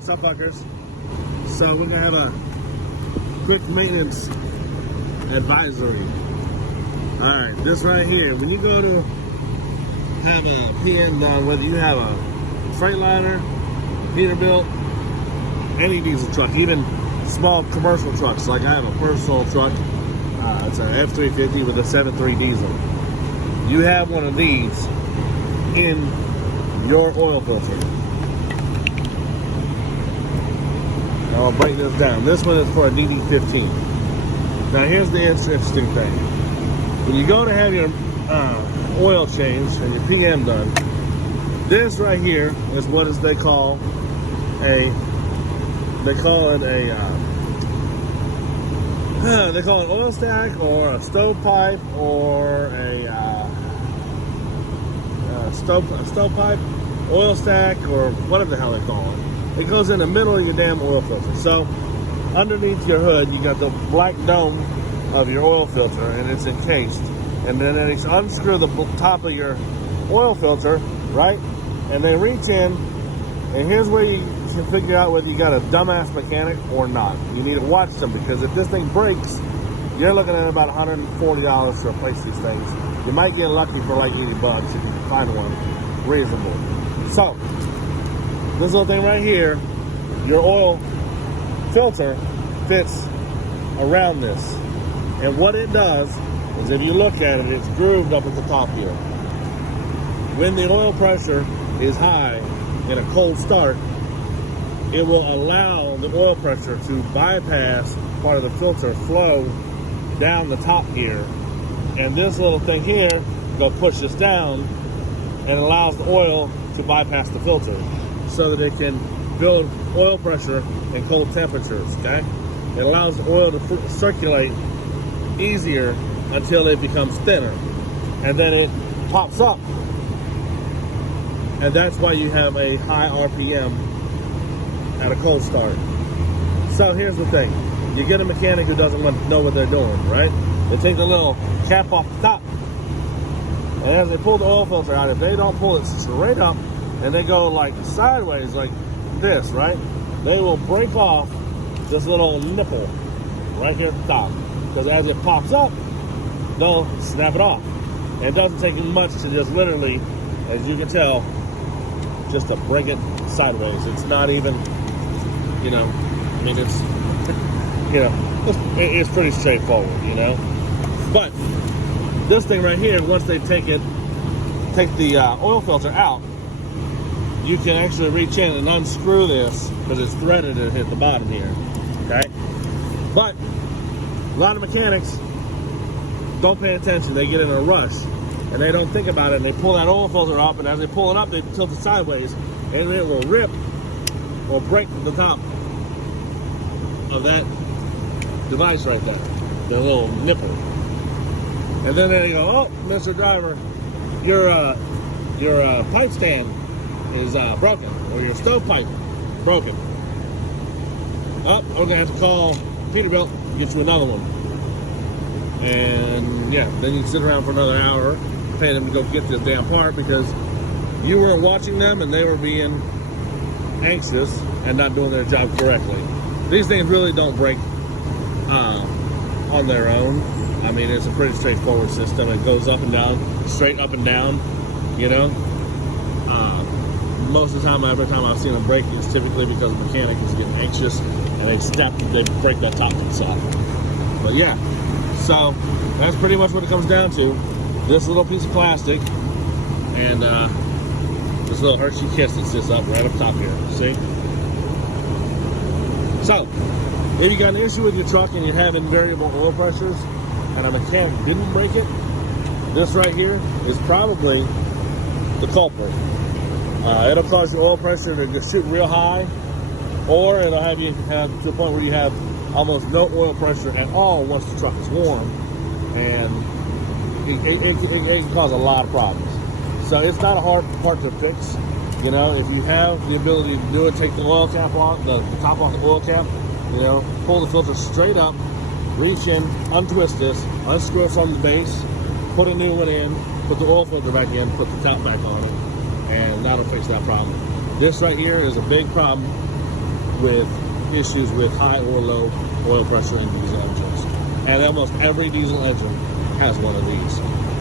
Alright, sup fuckers. So we're gonna have a quick maintenance advisory. Alright, this right here, when you go to have a PM done, whether you have a Freightliner, Peterbilt, any diesel truck, even small commercial trucks, like I have a personal truck, it's an F350 with a 7.3 diesel. You have one of these in your oil filter. I'll break this down. This one is for a DD15. Now here's the interesting thing. When you go to have your oil change and your PM done, this right here is what they call an oil stack or a stovepipe or a stovepipe, oil stack, or whatever the hell they call it. It goes in the middle of your damn oil filter. So underneath your hood, you got the black dome of your oil filter, and it's encased. And then they unscrew the top of your oil filter, right? And they reach in, and here's where you can figure out whether you got a dumbass mechanic or not. You need to watch them, because if this thing breaks, you're looking at about $140 to replace these things. You might get lucky for like 80 bucks if you can find one reasonable. So, this little thing right here, your oil filter fits around this. And what it does is, if you look at it, it's grooved up at the top here. When the oil pressure is high in a cold start, it will allow the oil pressure to bypass part of the filter flow down the top here. And this little thing here will push this down and allows the oil to bypass the filter so that it can build oil pressure in cold temperatures, okay? It allows the oil to circulate easier until it becomes thinner. And then it pops up. And that's why you have a high RPM at a cold start. So here's the thing. You get a mechanic who doesn't know what they're doing, right? They take the little cap off the top. And as they pull the oil filter out, if they don't pull it straight up and they go like sideways like this, right? They will break off this little nipple right here at the top. Because as it pops up, they'll snap it off. And it doesn't take much to just literally, as you can tell, just to break it sideways. It's not even, you know, I mean, it's, you know, it's pretty straightforward, you know. But this thing right here, once they take the oil filter out, you can actually reach in and unscrew this, because it's threaded at the bottom here, okay? But a lot of mechanics don't pay attention. They get in a rush and they don't think about it, and they pull that oil filter up, and as they pull it up, they tilt it sideways, and it will rip or break the top of that device right there, the little nipple. And then they go, "Oh, Mr. Driver, your pipe stand is broken, or your stovepipe broken. Oh, I'm gonna have to call Peterbilt and get you another one." And yeah, then you sit around for another hour, pay them to go get this damn part because you weren't watching them and they were being anxious and not doing their job correctly. These things really don't break on their own. I mean, it's a pretty straightforward system. It goes up and down, straight up and down, you know. Most of the time, every time I've seen them break, it's typically because the mechanic is getting anxious and they break that top piece off. But yeah, so that's pretty much what it comes down to. This little piece of plastic and this little Hershey Kiss that sits up right up top here, see? So, if you got an issue with your truck and you're having variable oil pressures and a mechanic didn't break it, this right here is probably the culprit. It'll cause your oil pressure to just shoot real high, or it'll have you have to the point where you have almost no oil pressure at all once the truck is warm, and it can cause a lot of problems. So it's not a hard part to fix. You know, if you have the ability to do it, take the oil cap off, the top off the oil cap, you know, pull the filter straight up, reach in, untwist this, unscrew it from the base, put a new one in, put the oil filter back in, put the top back on it, and that'll fix that problem. This right here is a big problem with issues with high or low oil pressure in diesel engines. And almost every diesel engine has one of these.